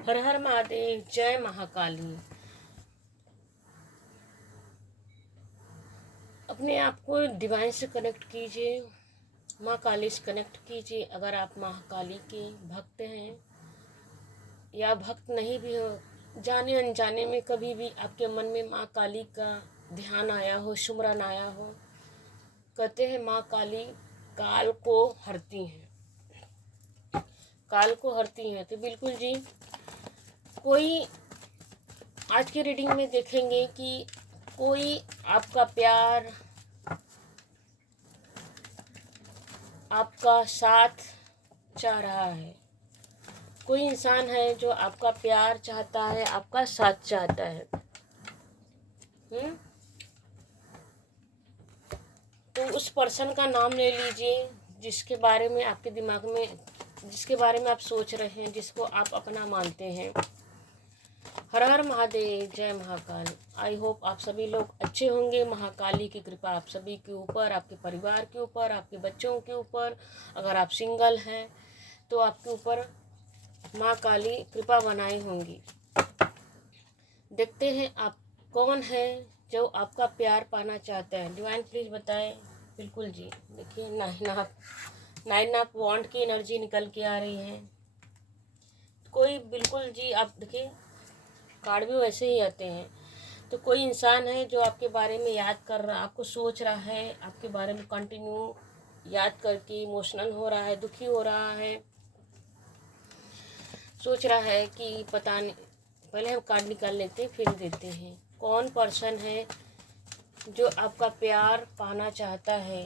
हर हर महादेव, जय महाकाली। अपने आप को डिवाइन से कनेक्ट कीजिए, माँ काली से कनेक्ट कीजिए। अगर आप महाकाली के भक्त हैं या भक्त नहीं भी हो, जाने अनजाने में कभी भी आपके मन में माँ काली का ध्यान आया हो, सुमरन आया हो, कहते हैं माँ काली काल को हरती हैं, काल को हरती हैं। तो बिल्कुल जी, कोई आज की रीडिंग में देखेंगे कि कोई आपका प्यार, आपका साथ चाह रहा है। कोई इंसान है जो आपका प्यार चाहता है, आपका साथ चाहता है। तो उस पर्सन का नाम ले लीजिए जिसके बारे में आपके दिमाग में, जिसके बारे में आप सोच रहे हैं, जिसको आप अपना मानते हैं। हर हर महादेव, जय महाकाल। आई होप आप सभी लोग अच्छे होंगे। महाकाली की कृपा आप सभी के ऊपर, आपके परिवार के ऊपर, आपके बच्चों के ऊपर। अगर आप सिंगल हैं तो आपके ऊपर माँ काली कृपा बनाई होंगी। देखते हैं आप कौन है जो आपका प्यार पाना चाहता है। डिवाइन प्लीज बताएं। बिल्कुल जी, देखिए नाइन ऑफ वांड की एनर्जी निकल के आ रही है। कोई बिल्कुल जी, आप देखिए कार्ड भी वैसे ही आते हैं। तो कोई इंसान है जो आपके बारे में याद कर रहा, आपको सोच रहा है, आपके बारे में कंटिन्यू याद करके इमोशनल हो रहा है, दुखी हो रहा है, सोच रहा है कि पता नहीं। पहले हम कार्ड निकाल लेते हैं, फिर देते हैं। कौन पर्सन है जो आपका प्यार पाना चाहता है?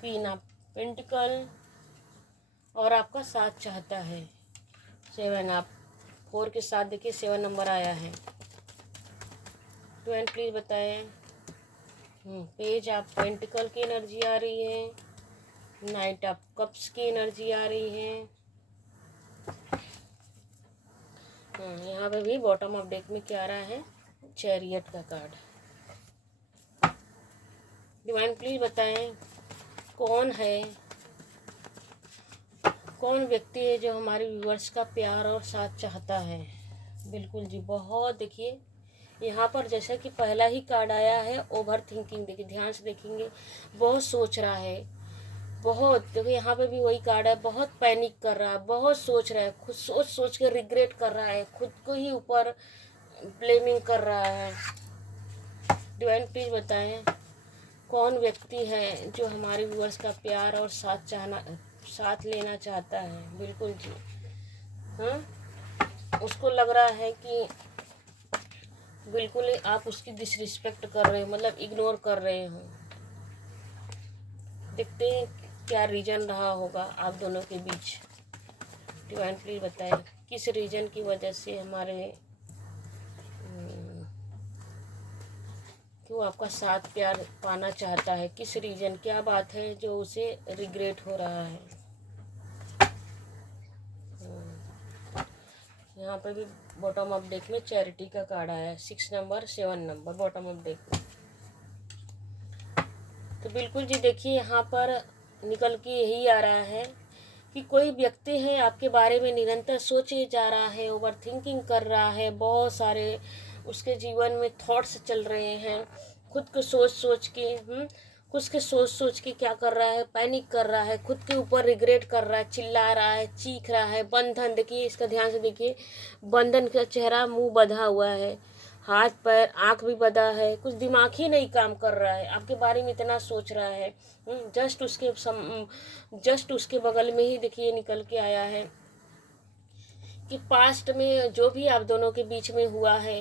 क्वीन ऑफ पेंटिकल, और आपका साथ चाहता है। 7 ऑफ 4 के साथ देखिए 7 नंबर आया है। ट्वेंट प्लीज बताएं। पेज ऑफ पेंटिकल की एनर्जी आ रही है। नाइट ऑफ कप्स की एनर्जी आ रही है। यहाँ पे भी बॉटम ऑफ डेक में क्या आ रहा है? चैरियट का कार्ड। डिवाइन प्लीज बताएं कौन है, कौन व्यक्ति है जो हमारे व्यूअर्स का प्यार और साथ चाहता है। बिल्कुल जी, बहुत देखिए यहाँ पर जैसा कि पहला ही कार्ड आया है ओवर थिंकिंग। देखिए ध्यान से देखेंगे, बहुत सोच रहा है, बहुत। देखो यहाँ पे भी वही कार्ड है, बहुत पैनिक कर रहा है, बहुत सोच रहा है, खुद सोच सोच के रिग्रेट कर रहा है, खुद को ही ऊपर ब्लेमिंग कर रहा है। डिवाइन प्लीज बताएं कौन व्यक्ति है जो हमारे व्यूअर्स का प्यार और साथ लेना चाहता है। बिल्कुल जी, उसको लग रहा है कि बिल्कुल ही आप उसकी डिसरिस्पेक्ट कर रहे हो, मतलब इग्नोर कर रहे हो। देखते हैं क्या रीजन रहा होगा आप दोनों के बीच। डिवाइन प्लीज बताएं किस रीजन की वजह से हमारे क्यों आपका साथ प्यार पाना चाहता है, किस रीजन, क्या बात है जो उसे रिग्रेट हो रहा है। यहाँ पर भी बॉटम ऑफ डेक में चैरिटी का कार्ड आया है। 6 number 7 number bottom of deck में। तो बिल्कुल जी देखिए यहाँ पर निकल के यही आ रहा है कि कोई व्यक्ति है आपके बारे में निरंतर सोचे जा रहा है, ओवर थिंकिंग कर रहा है, बहुत सारे उसके जीवन में थॉट्स चल रहे हैं। खुद को सोच सोच के खुद के सोच सोच के क्या कर रहा है, पैनिक कर रहा है, खुद के ऊपर रिग्रेट कर रहा है, चिल्ला रहा है, चीख रहा है। बंधन देखिए, इसका ध्यान से देखिए, बंधन का चेहरा, मुंह बंधा हुआ है, हाथ पैर आंख भी बंधा है, कुछ दिमाग ही नहीं काम कर रहा है, आपके बारे में इतना सोच रहा है। जस्ट उसके बगल में ही देखिए निकल के आया है कि पास्ट में जो भी आप दोनों के बीच में हुआ है,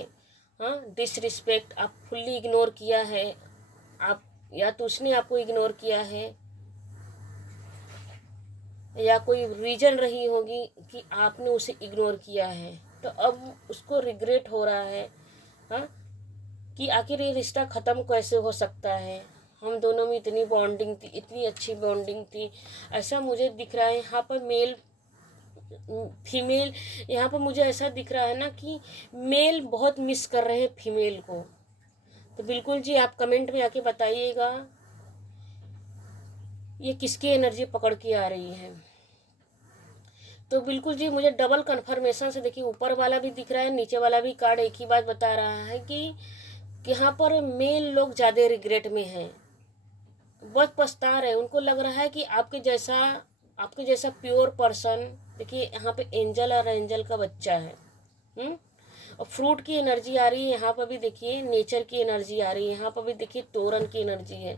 डिसरिस्पेक्ट, आप फुल्ली इग्नोर किया है, आप या तो उसने आपको इग्नोर किया है, या कोई रीजन रही होगी कि आपने उसे इग्नोर किया है। तो अब उसको रिग्रेट हो रहा है, कि आखिर ये रिश्ता ख़त्म कैसे हो सकता है। हम दोनों में इतनी बॉन्डिंग थी, इतनी अच्छी बॉन्डिंग थी। ऐसा मुझे दिख रहा है यहाँ पर मेल फीमेल, यहाँ पर मुझे ऐसा दिख रहा है ना कि मेल बहुत मिस कर रहे हैं फीमेल को। तो बिल्कुल जी आप कमेंट में आके बताइएगा ये किसकी एनर्जी पकड़ के आ रही है। तो बिल्कुल जी मुझे डबल कन्फर्मेशन से देखिए, ऊपर वाला भी दिख रहा है, नीचे वाला भी कार्ड एक ही बात बता रहा है कि यहाँ पर मेल लोग ज़्यादा रिग्रेट में हैं, बहुत पछता रहे। उनको लग रहा है कि आपके जैसा प्योर पर्सन, देखिए यहाँ पे एंजल और एंजल का बच्चा है। और फ्रूट की एनर्जी आ रही है यहाँ पर भी, देखिए नेचर की एनर्जी आ रही है यहाँ पर भी, देखिए तोरण की एनर्जी है।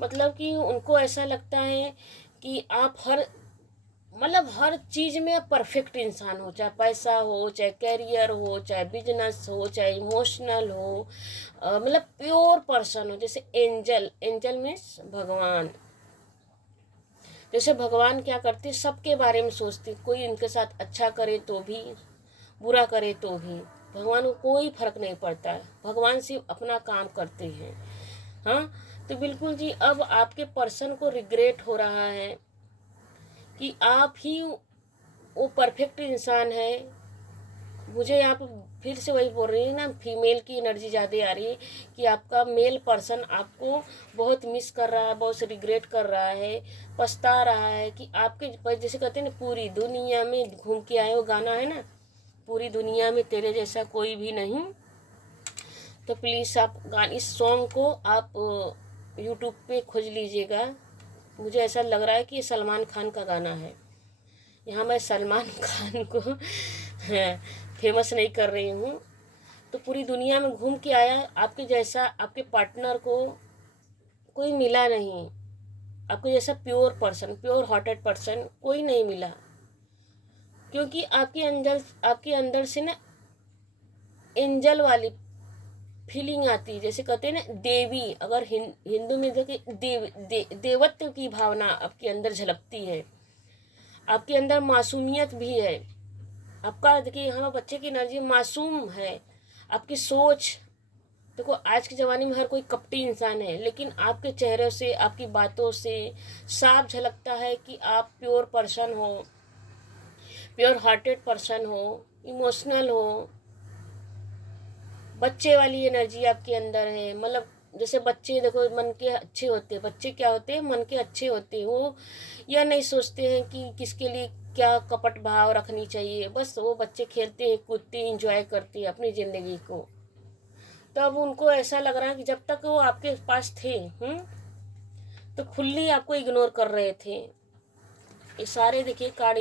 मतलब कि उनको ऐसा लगता है कि आप हर चीज़ में परफेक्ट इंसान हो, चाहे पैसा हो, चाहे कैरियर हो, चाहे बिजनेस हो, चाहे इमोशनल हो, मतलब प्योर पर्सन हो। जैसे एंजल, एंजल मीन्स भगवान। जैसे भगवान क्या करते, सबके बारे में सोचते, कोई इनके साथ अच्छा करे तो भी, बुरा करे तो भी, भगवान को कोई फर्क नहीं पड़ता है। भगवान सिर्फ अपना काम करते हैं। हाँ, तो बिल्कुल जी अब आपके पर्सन को रिग्रेट हो रहा है कि आप ही वो परफेक्ट इंसान है। मुझे यहाँ पर फिर से वही बोल रही है ना, फीमेल की एनर्जी ज़्यादा आ रही है कि आपका मेल पर्सन आपको बहुत मिस कर रहा है, बहुत रिग्रेट कर रहा है, पछता रहा है कि आपके, जैसे कहते हैं ना पूरी दुनिया में घूम के आए, वो गाना है ना, पूरी दुनिया में तेरे जैसा कोई भी नहीं। तो प्लीज़ आप इस सॉन्ग को आप यूट्यूब पे खोज लीजिएगा। मुझे ऐसा लग रहा है कि ये सलमान खान का गाना है। यहाँ मैं सलमान खान को फेमस नहीं कर रही हूँ। तो पूरी दुनिया में घूम के आया, आपके जैसा आपके पार्टनर को कोई मिला नहीं, आपके जैसा pure person, pure hearted person कोई नहीं मिला। क्योंकि आपके अंदर से ना एंजल वाली फीलिंग आती है। जैसे कहते हैं ना देवी, अगर हिंदू में देखिए देवत्व की भावना आपके अंदर झलकती है। आपके अंदर मासूमियत भी है। आपका देखिए यहाँ बच्चे की एनर्जी मासूम है। आपकी सोच देखो, आज के ज़माने में हर कोई कपटी इंसान है, लेकिन आपके चेहरे से, आपकी बातों से साफ झलकता है कि आप प्योर पर्सन हो, प्योर हार्टेड पर्सन हो, इमोशनल हो। बच्चे वाली एनर्जी आपके अंदर है। मतलब जैसे बच्चे देखो मन के अच्छे होते हैं, बच्चे क्या होते हैं, मन के अच्छे होते हैं। वो यह नहीं सोचते हैं कि किसके लिए क्या कपट भाव रखनी चाहिए, बस वो बच्चे खेलते हैं, कूदते हैं, इंजॉय करते हैं अपनी ज़िंदगी को। तब उनको ऐसा लग रहा है कि जब तक वो आपके पास थे तो खुली आपको इग्नोर कर रहे थे। ये सारे देखिए कार्ड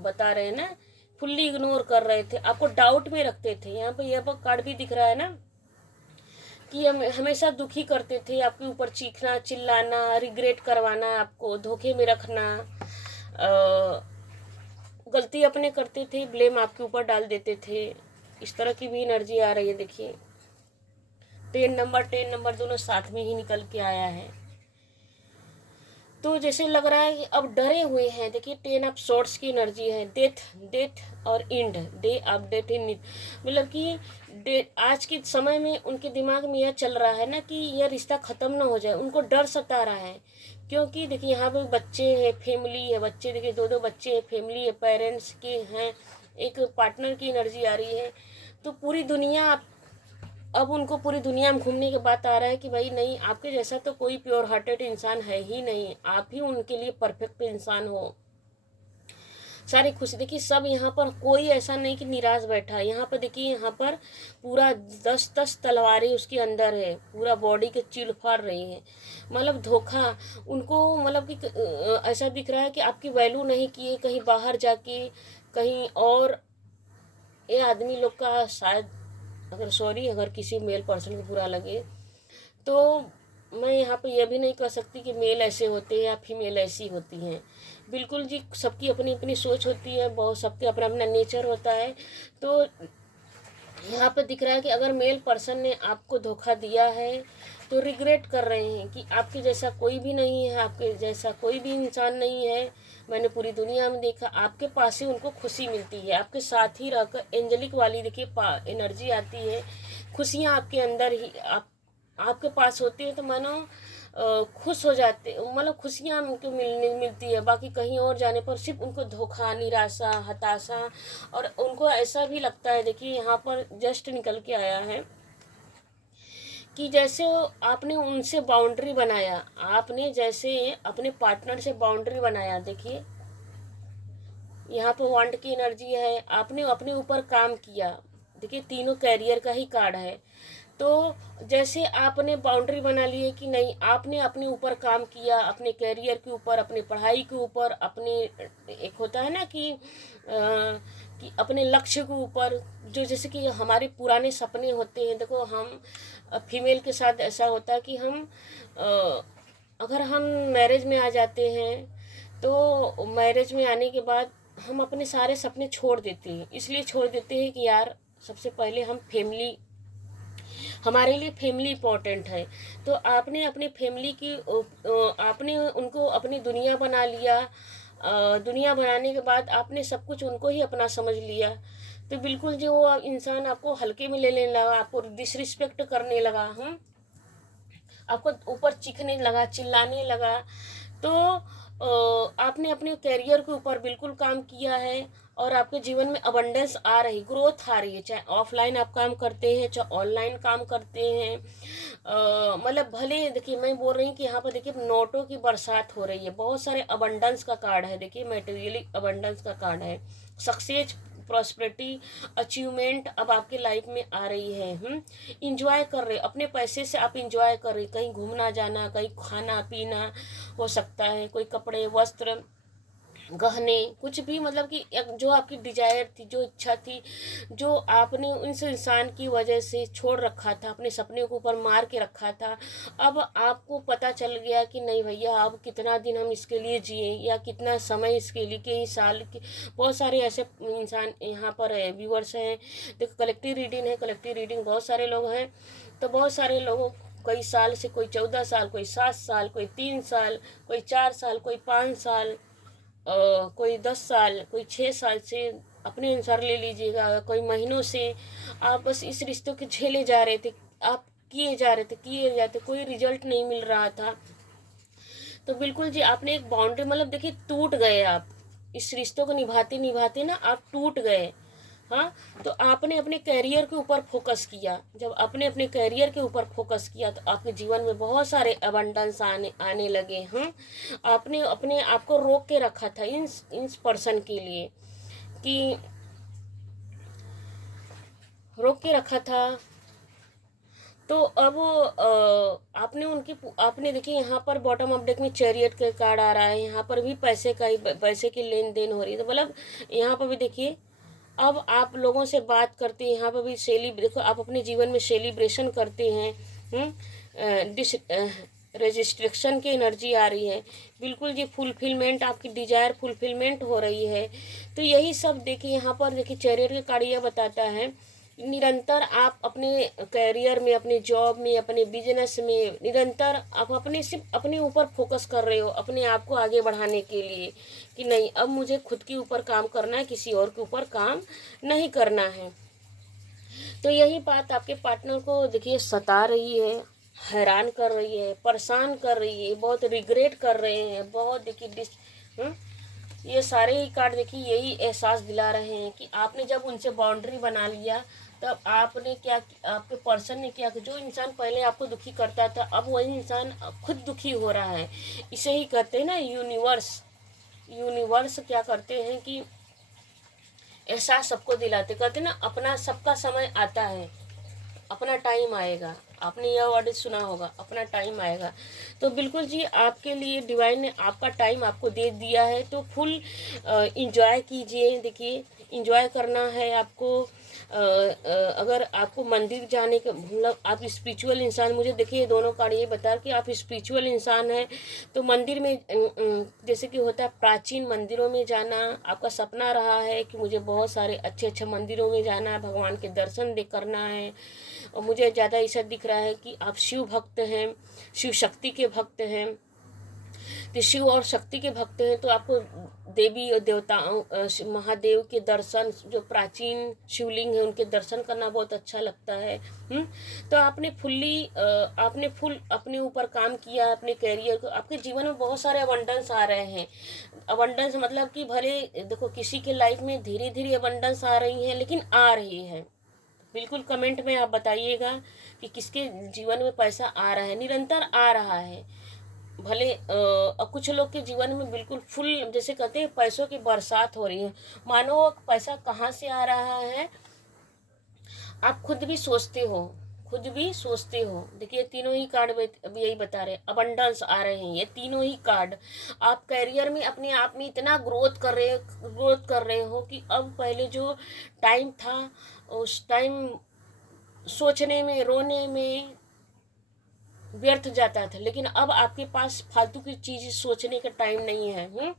बता रहे हैं ना, फुल्ली इग्नोर कर रहे थे, आपको डाउट में रखते थे। यहाँ पर यह कार्ड भी दिख रहा है ना कि हमेशा दुखी करते थे, आपके ऊपर चीखना, चिल्लाना, रिग्रेट करवाना, आपको धोखे में रखना, गलती अपने करते थे, ब्लेम आपके ऊपर डाल देते थे। इस तरह की भी एनर्जी आ रही है। देखिए 10 नंबर दोनों साथ में ही निकल के आया है। तो जैसे लग रहा है कि अब डरे हुए हैं। देखिए 10 ऑफ सोर्ड्स की एनर्जी है, डेथ और and, day of death in. मतलब कि आज के समय में उनके दिमाग में यह चल रहा है ना कि यह रिश्ता ख़त्म ना हो जाए। उनको डर सता रहा है, क्योंकि देखिए यहाँ पे बच्चे हैं, फैमिली है, बच्चे देखिए 2 बच्चे हैं, फैमिली है, पेरेंट्स के हैं, एक पार्टनर की एनर्जी आ रही है। तो पूरी दुनिया, अब उनको पूरी दुनिया में घूमने के बाद आ रहा है कि भाई नहीं, आपके जैसा तो कोई प्योर हार्टेड इंसान है ही नहीं, आप ही उनके लिए परफेक्ट इंसान हो। सारी खुशी देखिए, सब यहाँ पर कोई ऐसा नहीं कि निराश बैठा है। यहाँ पर देखिए, यहाँ पर पूरा 10 तलवारें उसके अंदर है, पूरा बॉडी के चीर फाड़ रही है। मतलब धोखा उनको, मतलब कि ऐसा दिख रहा है कि आपकी वैल्यू नहीं किए, कहीं बाहर जाके कहीं और। ये आदमी लोग का शायद, अगर किसी मेल पर्सन को बुरा लगे तो मैं यहाँ पे यह भी नहीं कह सकती कि मेल ऐसे होते हैं या फीमेल ऐसी होती हैं। बिल्कुल जी, सबकी अपनी अपनी सोच होती है, बहुत सबके अपना अपना नेचर होता है। तो यहाँ पे दिख रहा है कि अगर मेल पर्सन ने आपको धोखा दिया है तो रिग्रेट कर रहे हैं कि आपके जैसा कोई भी नहीं है, आपके जैसा कोई भी इंसान नहीं है। मैंने पूरी दुनिया में देखा, आपके पास ही उनको खुशी मिलती है, आपके साथ ही रहकर एंजलिक वाली देखिए एनर्जी आती है। खुशियाँ आपके अंदर ही आपके पास होती है, तो मानो खुश हो जाते, मतलब खुशियाँ उनको मिलती है। बाकी कहीं और जाने पर सिर्फ उनको धोखा, निराशा, हताशा। और उनको ऐसा भी लगता है, देखिए यहाँ पर जस्ट निकल के आया है कि जैसे आपने उनसे बाउंड्री बनाया, आपने जैसे अपने पार्टनर से बाउंड्री बनाया। देखिए यहाँ पर वांट की एनर्जी है, आपने अपने ऊपर काम किया। देखिए तीनों कैरियर का ही कार्ड है। तो जैसे आपने बाउंड्री बना ली है कि नहीं, आपने अपने ऊपर काम किया, अपने कैरियर के ऊपर, अपनी पढ़ाई के ऊपर, अपने एक होता है ना कि अपने लक्ष्य के ऊपर, जो जैसे कि हमारे पुराने सपने होते हैं। देखो हम फीमेल के साथ ऐसा होता है कि हम अगर हम मैरिज में आ जाते हैं तो मैरिज में आने के बाद हम अपने सारे सपने छोड़ देते हैं। इसलिए छोड़ देते हैं कि यार सबसे पहले हम फैमिली, हमारे लिए फैमिली इम्पोर्टेंट है। तो आपने अपनी फैमिली की आपने उनको अपनी दुनिया बना लिया। दुनिया बनाने के बाद आपने सब कुछ उनको ही अपना समझ लिया। तो बिल्कुल जो वो इंसान आपको हल्के में ले लेने लगा, आपको डिसरिस्पेक्ट करने लगा, आपको ऊपर चीखने लगा, चिल्लाने लगा। तो आपने अपने कैरियर के ऊपर बिल्कुल काम किया है और आपके जीवन में अबंडेंस आ रही, ग्रोथ आ रही है। चाहे ऑफलाइन आप काम करते हैं, चाहे ऑनलाइन काम करते हैं, मतलब भले देखिए मैं बोल रही हूँ कि यहाँ पर देखिए नोटों की बरसात हो रही है। बहुत सारे अबंडेंस का कार्ड है, देखिए मटेरियली अबंडेंस का कार्ड है। सक्सेस, प्रॉस्पेरिटी, अचीवमेंट अब आपके लाइफ में आ रही है। इंजॉय कर रहे, अपने पैसे से आप इंजॉय कर रहे, कहीं घूमना जाना, कहीं खाना पीना हो सकता है, कोई कपड़े वस्त्र गहने, कुछ भी, मतलब कि जो आपकी डिजायर थी, जो इच्छा थी, जो आपने उस इंसान की वजह से छोड़ रखा था, अपने सपने के ऊपर मार के रखा था, अब आपको पता चल गया कि नहीं भैया अब कितना दिन हम इसके लिए जिए, या कितना समय इसके लिए, कई साल के। बहुत सारे ऐसे इंसान यहाँ पर व्यूअर्स हैं। देखो कलेक्टिव रीडिंग है, कलेक्टिव रीडिंग बहुत सारे लोग हैं। तो बहुत सारे लोगों कई साल से, कोई 14 साल, कोई 7 साल, कोई 3 साल, कोई 4 साल, कोई 5 साल, कोई 10 साल, कोई 6 साल से, अपने अनुसार ले लीजिएगा, कोई महीनों से आप बस इस रिश्तों के झेले जा रहे थे, आप किए जा रहे थे, किए जाते, कोई रिजल्ट नहीं मिल रहा था। तो बिल्कुल जी आपने एक बाउंड्री, मतलब देखिए टूट गए आप, इस रिश्तों को निभाते निभाते ना आप टूट गए। हाँ, तो आपने अपने कैरियर के ऊपर फोकस किया। जब आपने अपने कैरियर के ऊपर फोकस किया तो आपके जीवन में बहुत सारे अबंडेंस आने लगे। आपने अपने आप को रोक के रखा था इन पर्सन के लिए, कि रोक के रखा था। तो अब आपने देखिए यहाँ पर बॉटम ऑफ डेक में चैरियट का कार्ड आ रहा है। यहाँ पर भी पैसे की लेन देन हो रही है। तो मतलब यहाँ पर भी देखिए अब आप लोगों से बात करते हैं। यहाँ पर भी देखो आप अपने जीवन में सेलिब्रेशन करते हैं। रजिस्ट्रिक्शन की एनर्जी आ रही है। बिल्कुल जी फुलफिलमेंट, आपकी डिजायर फुलफिलमेंट हो रही है। तो यही सब देखिए यहाँ पर देखिए चैरियट का कार्ड यह बताता है निरंतर आप अपने करियर में, अपने जॉब में, अपने बिजनेस में निरंतर आप सिर्फ अपने ऊपर फोकस कर रहे हो, अपने आप को आगे बढ़ाने के लिए, कि नहीं अब मुझे खुद के ऊपर काम करना है, किसी और के ऊपर काम नहीं करना है। तो यही बात आपके पार्टनर को देखिए सता रही है, हैरान कर रही है, परेशान कर रही है, बहुत रिग्रेट कर रहे हैं, बहुत देखिए ये सारे ही कार्ड देखिए यही एहसास दिला रहे हैं कि आपने जब उनसे बाउंड्री बना लिया तब आपने क्या, आपके पर्सन ने क्या, जो इंसान पहले आपको दुखी करता था अब वही इंसान खुद दुखी हो रहा है। इसे ही कहते हैं ना यूनिवर्स क्या करते हैं कि एहसास सबको दिलाते, कहते हैं ना अपना सबका समय आता है, अपना टाइम आएगा। आपने यह वर्ड सुना होगा, अपना टाइम आएगा। तो बिल्कुल जी आपके लिए डिवाइन ने आपका टाइम आपको दे दिया है। तो फुल इंजॉय कीजिए। देखिए इंजॉय करना है आपको। अगर आपको मंदिर जाने के, मतलब आप स्पिरिचुअल इंसान, मुझे देखिए दोनों कार्ड ये बता कि आप स्पिरिचुअल इंसान हैं, तो मंदिर में जैसे कि होता है प्राचीन मंदिरों में जाना आपका सपना रहा है कि मुझे बहुत सारे अच्छे अच्छे मंदिरों में जाना है, भगवान के दर्शन करना है। और मुझे ज़्यादा ऐसा दिख रहा है कि आप शिव भक्त हैं, शिव शक्ति के भक्त हैं। तो शिव और शक्ति के भक्त हैं तो आपको देवी और देवताओं, महादेव के दर्शन, जो प्राचीन शिवलिंग है उनके दर्शन करना बहुत अच्छा लगता है। तो आपने फुल अपने ऊपर काम किया, अपने कैरियर को, आपके जीवन में बहुत सारे अबंडेंस आ रहे हैं। अबंडेंस मतलब कि भले देखो किसी के लाइफ में धीरे धीरे अबंडेंस आ रही है, लेकिन आ रही है। बिल्कुल कमेंट में आप बताइएगा कि किसके जीवन में पैसा आ रहा है, निरंतर आ रहा है। भले कुछ लोग के जीवन में बिल्कुल फुल, जैसे कहते हैं पैसों की बरसात हो रही है, मानो वो पैसा कहाँ से आ रहा है आप खुद भी सोचते हो, खुद भी सोचते हो। देखिए तीनों ही कार्ड अभी यही बता रहे हैं, अबंडेंस आ रहे हैं ये तीनों ही कार्ड। आप करियर में अपने आप में इतना ग्रोथ कर रहे हो कि अब पहले जो टाइम था उस टाइम सोचने में, रोने में व्यर्थ जाता था, लेकिन अब आपके पास फालतू की चीज़ सोचने का टाइम नहीं है।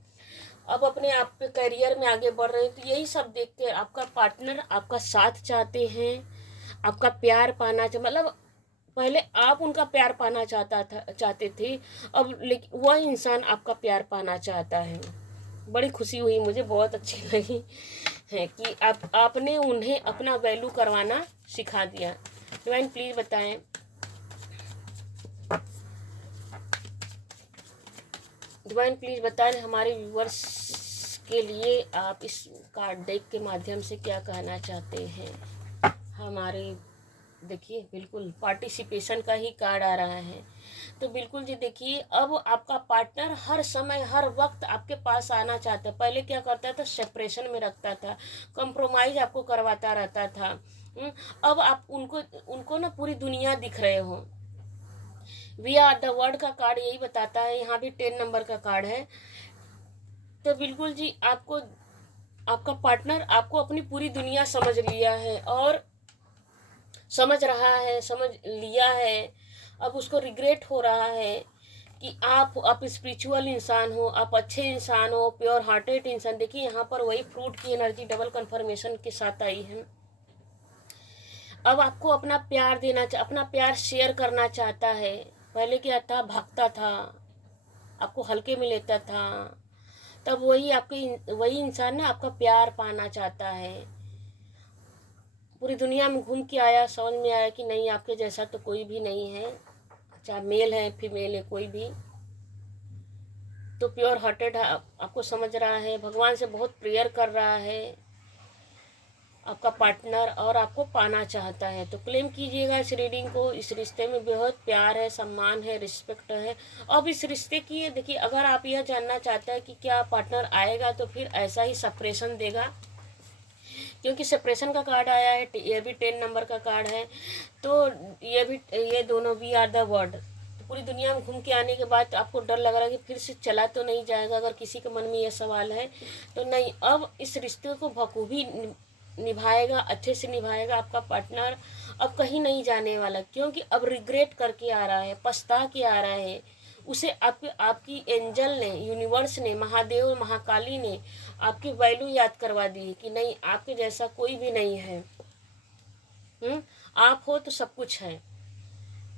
अब अपने आप पे करियर में आगे बढ़ रहे हैं, तो यही सब देख के आपका पार्टनर आपका साथ चाहते हैं, आपका प्यार पाना मतलब पहले आप उनका प्यार पाना चाहते थे, अब लेकिन वह इंसान आपका प्यार पाना चाहता है। बड़ी खुशी हुई, मुझे बहुत अच्छी लगी है कि आपने उन्हें अपना वैल्यू करवाना सिखा दिया। डिवाइन प्लीज़ बताएं, डिवाइन प्लीज़ बताएं हमारे व्यूवर्स के लिए आप इस कार्ड डेक के माध्यम से क्या कहना चाहते हैं। हमारे देखिए बिल्कुल पार्टिसिपेशन का ही कार्ड आ रहा है, तो बिल्कुल जी देखिए अब आपका पार्टनर हर समय हर वक्त आपके पास आना चाहता है। पहले क्या करता था, सेपरेशन में रखता था, कंप्रोमाइज आपको करवाता रहता था। अब आप उनको ना पूरी दुनिया दिख रहे हो। वी आर द वर्ड का कार्ड यही बताता है, यहाँ भी 10 नंबर का कार्ड है। तो बिल्कुल जी आपको आपका पार्टनर आपको अपनी पूरी दुनिया समझ लिया है और समझ रहा है, समझ लिया है। अब उसको रिग्रेट हो रहा है कि आप स्पिरिचुअल इंसान हो, आप अच्छे इंसान हो, प्योर हार्टेड इंसान। देखिए यहाँ पर वही फ्रूट की एनर्जी डबल कंफर्मेशन के साथ आई है। अब आपको अपना प्यार अपना प्यार शेयर करना चाहता है। पहले क्या था, भागता था, आपको हल्के में लेता था, तब वही इंसान ना आपका प्यार पाना चाहता है। पूरी दुनिया में घूम के आया, समझ में आया कि नहीं आपके जैसा तो कोई भी नहीं है, चाहे मेल है फीमेल है कोई भी, तो प्योर हार्टेड आपको समझ रहा है, भगवान से बहुत प्रेयर कर रहा है आपका पार्टनर और आपको पाना चाहता है। तो क्लेम कीजिएगा इस रीडिंग को। इस रिश्ते में बहुत प्यार है, सम्मान है, रिस्पेक्ट है। अब इस रिश्ते की देखिए, अगर आप यह जानना चाहते हैं कि क्या पार्टनर आएगा तो फिर ऐसा ही सेपरेशन देगा, क्योंकि सेपरेशन का कार्ड आया है, ये भी 10 नंबर का कार्ड है। तो ये दोनों वी आर द वर्ड। तो पूरी दुनिया में घूम के आने के बाद आपको डर लग रहा है कि फिर से चला तो नहीं जाएगा। अगर किसी के मन में यह सवाल है तो नहीं, अब इस रिश्ते को बखूबी निभाएगा, अच्छे से निभाएगा आपका पार्टनर। अब कहीं नहीं जाने वाला, क्योंकि अब रिग्रेट करके आ रहा है, पछता के आ रहा है। उसे आपकी एंजल ने, यूनिवर्स ने, महादेव महाकाली ने आपकी वैल्यू याद करवा दी कि नहीं आपके जैसा कोई भी नहीं है। आप हो तो सब कुछ है,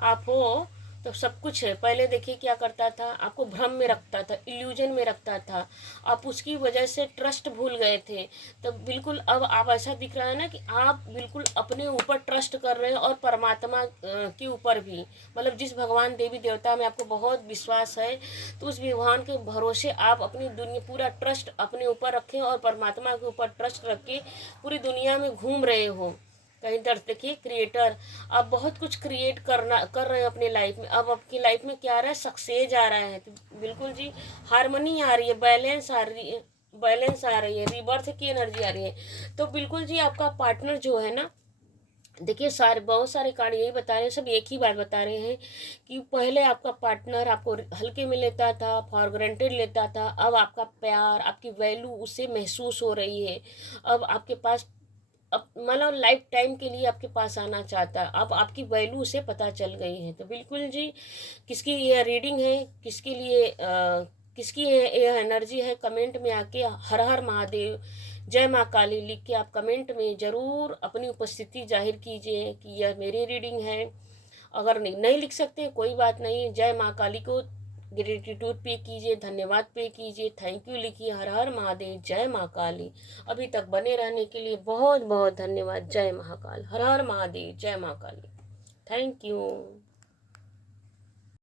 आप हो तो सब कुछ है। पहले देखिए क्या करता था, आपको भ्रम में रखता था, इल्यूजन में रखता था, आप उसकी वजह से ट्रस्ट भूल गए थे। तो बिल्कुल अब आप ऐसा दिख रहा है ना कि आप बिल्कुल अपने ऊपर ट्रस्ट कर रहे हैं और परमात्मा के ऊपर भी, मतलब जिस भगवान देवी देवता में आपको बहुत विश्वास है, तो उस भगवान के भरोसे आप अपनी दुनिया पूरा ट्रस्ट अपने ऊपर रखें और परमात्मा के ऊपर ट्रस्ट रख के पूरी दुनिया में घूम रहे हो। कहीं दर्द देखिए, क्रिएटर आप बहुत कुछ क्रिएट कर रहे हो अपनी लाइफ में। अब आपकी लाइफ में क्या आ रहा है, सक्सेस आ रहा है। तो बिल्कुल जी हारमोनी आ रही है, बैलेंस आ रही है, रीबर्थ की एनर्जी आ रही है। तो बिल्कुल जी आपका पार्टनर जो है ना, देखिए बहुत सारे कार्ड यही बता रहे हैं, सब एक ही बात बता रहे हैं कि पहले आपका पार्टनर आपको हल्के में लेता था, फॉर ग्रांटेड लेता था। अब आपका प्यार, आपकी वैल्यू उसे महसूस हो रही है। अब आपके पास, अब मतलब लाइफ टाइम के लिए आपके पास आना चाहता है। अब आपकी वैल्यू उसे पता चल गई है। तो बिल्कुल जी किसकी ये रीडिंग है, किसकी ये एनर्जी है, कमेंट में आके हर हर महादेव, जय माँ काली लिख के आप कमेंट में ज़रूर अपनी उपस्थिति जाहिर कीजिए कि यह मेरी रीडिंग है। अगर नहीं लिख सकते कोई बात नहीं, जय माँ काली को ग्रेटिट्यूड पे कीजिए, धन्यवाद पे कीजिए, थैंक यू लिखिए, हर हर महादेव, जय माँ काली। अभी तक बने रहने के लिए बहुत बहुत धन्यवाद। जय महाकाल, हर हर महादेव, जय माँ काली, थैंक यू।